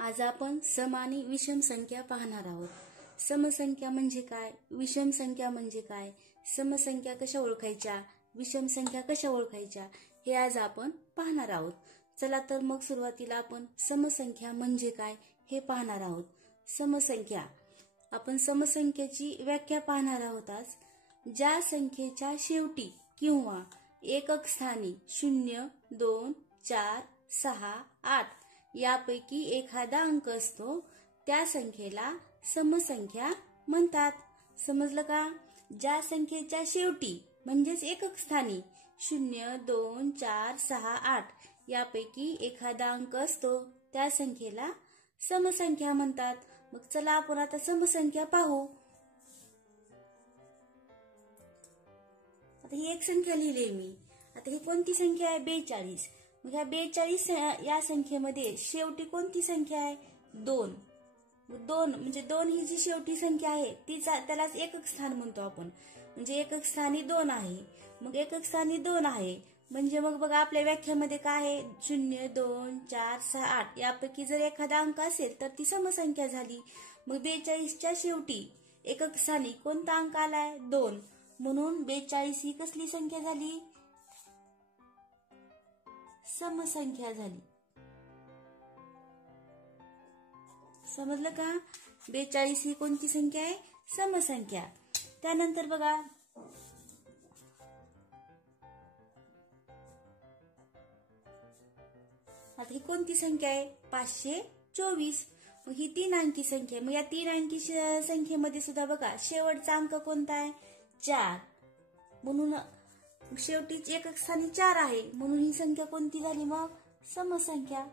आज आपण सम आणि विषम संख्या पाहणार आहोत. समसंख्या म्हणजे काय, विषम संख्या म्हणजे काय, समसंख्या कशा ओळखायच्या, विषम संख्या कशा ओळखायच्या हे आज आपण पाहणार आहोत. चला तर मग सुरुवातीला आपण समसंख्या म्हणजे काय हे पाहणार आहोत. समसंख्या, आपण समसंख्येची व्याख्या पाहणार आहोत. आज ज्या संख्येच्या शेवटी किंवा एकक स्थानी 0, 2, 4, 6, 8 यापैकी एखादा अंक असतो त्या संख्येला समसंख्या म्हणतात. समजलं का? ज्या संख्येच्या शेवटी म्हणजेच एकक स्थानी 0, 2, 4, 6, 8 यापैकी एखादा अंक असतो त्या संख्येला समसंख्या म्हणतात. मग चला आपण आता समसंख्या पाहू. आता ही एक संख्या लिहिली मी. आता ही कोणती संख्या आहे? 42. मग ह्या 42 या संख्येमध्ये शेवटी कोणती संख्या आहे? 2. 2 म्हणजे 2 ही जी शेवटी संख्या आहे त्यालाच एकक स्थान म्हणतो आपण. म्हणजे एकक स्थानी 2 आहे. मग एकक स्थानी 2 आहे म्हणजे मग बघा आपल्या व्याख्यामध्ये काय आहे? 0, 2, 4, 6, 8 यापैकी जर एखादा अंक असेल तर ती समसंख्या झाली. मग 42च्या शेवटी एकक स्थानी कोणता अंक आलाय? 2. म्हणून 42 ही कसली संख्या झाली? समसंख्या झाली. समजलं का? 42 ही कोणती संख्या आहे? समसंख्या. त्यानंतर बघा आता ही कोणती संख्या आहे? 524. मग ही 3 अंकी संख्या आहे. मग या 3 अंकी संख्येमध्ये सुद्धा बघा शेवटचा अंक कोणता आहे? 4. म्हणून शेवटीच एकक स्थानी 4 आहे म्हणून ही संख्या कोणती झाली? मग समसंख्या.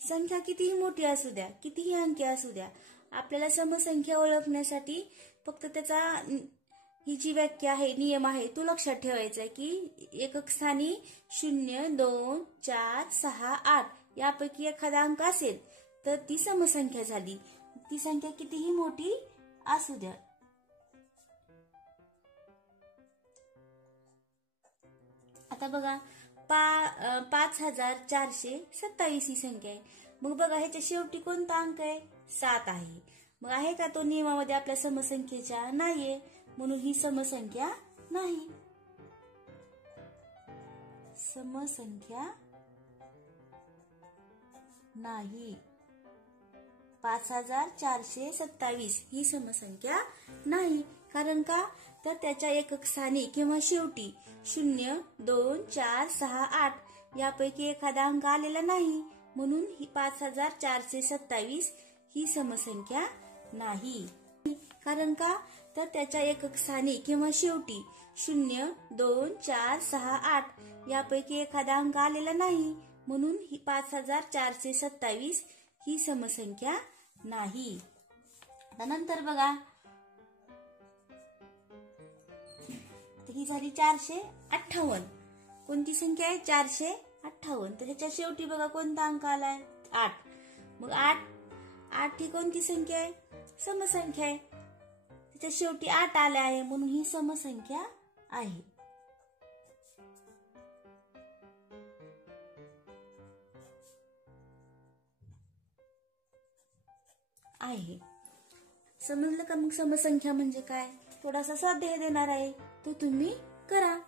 संख्या कितीही मोठी असू द्या, कितीही अंकी असू द्या, आपल्याला समसंख्या ओळखण्यासाठी फक्त त्याचा ही जी व्याख्या आहे, नियम आहे तो लक्षात ठेवायचा आहे की एकक स्थानी 0, 2, 4, 6, 8 यापैकी एखादा अंक असेल तर ती समसंख्या झाली. ती संख्या कितीही मोठी असू द्या. आता बघा 5427 ही संख्या आहे. मग बघा ह्याच्या शेवटी कोणता अंक आहे? 7 आहे. मग आहे का तो नियमामध्ये आपल्या समसंख्येच्या? नाहीये. म्हणून ही समसंख्या नाही. समसंख्या नाही. 5427 ही समसंख्या नाही. कारण का? तर त्याच्या एकक स्थानी किंवा शेवटी 0, 2, 4, 6, 8 यापैकी एखादा अंक आलेला नाही म्हणून ही 5427 ही समसंख्या नाही. कारण का? तर त्याच्या एकक स्थानी किंवा शेवटी 0, 2, 4, 6, 8 यापैकी एखादा अंक आलेला नाही म्हणून ही 5427 ही समसंख्या नाही. त्यानंतर बघा ही झाली 458. कोणती संख्या आहे? 458. तर ह्याच्या शेवटी बघा कोणता अंक आलाय? 8. मग 8 ही कोणती संख्या आहे? समसंख्या आहे. त्याच्या शेवटी 8 आले आहे म्हणून ही समसंख्या आहे. समजलं का? मग समसंख्या म्हणजे काय? थोडासा स्वाध्याय देणार आहे तो तुम्ही करा.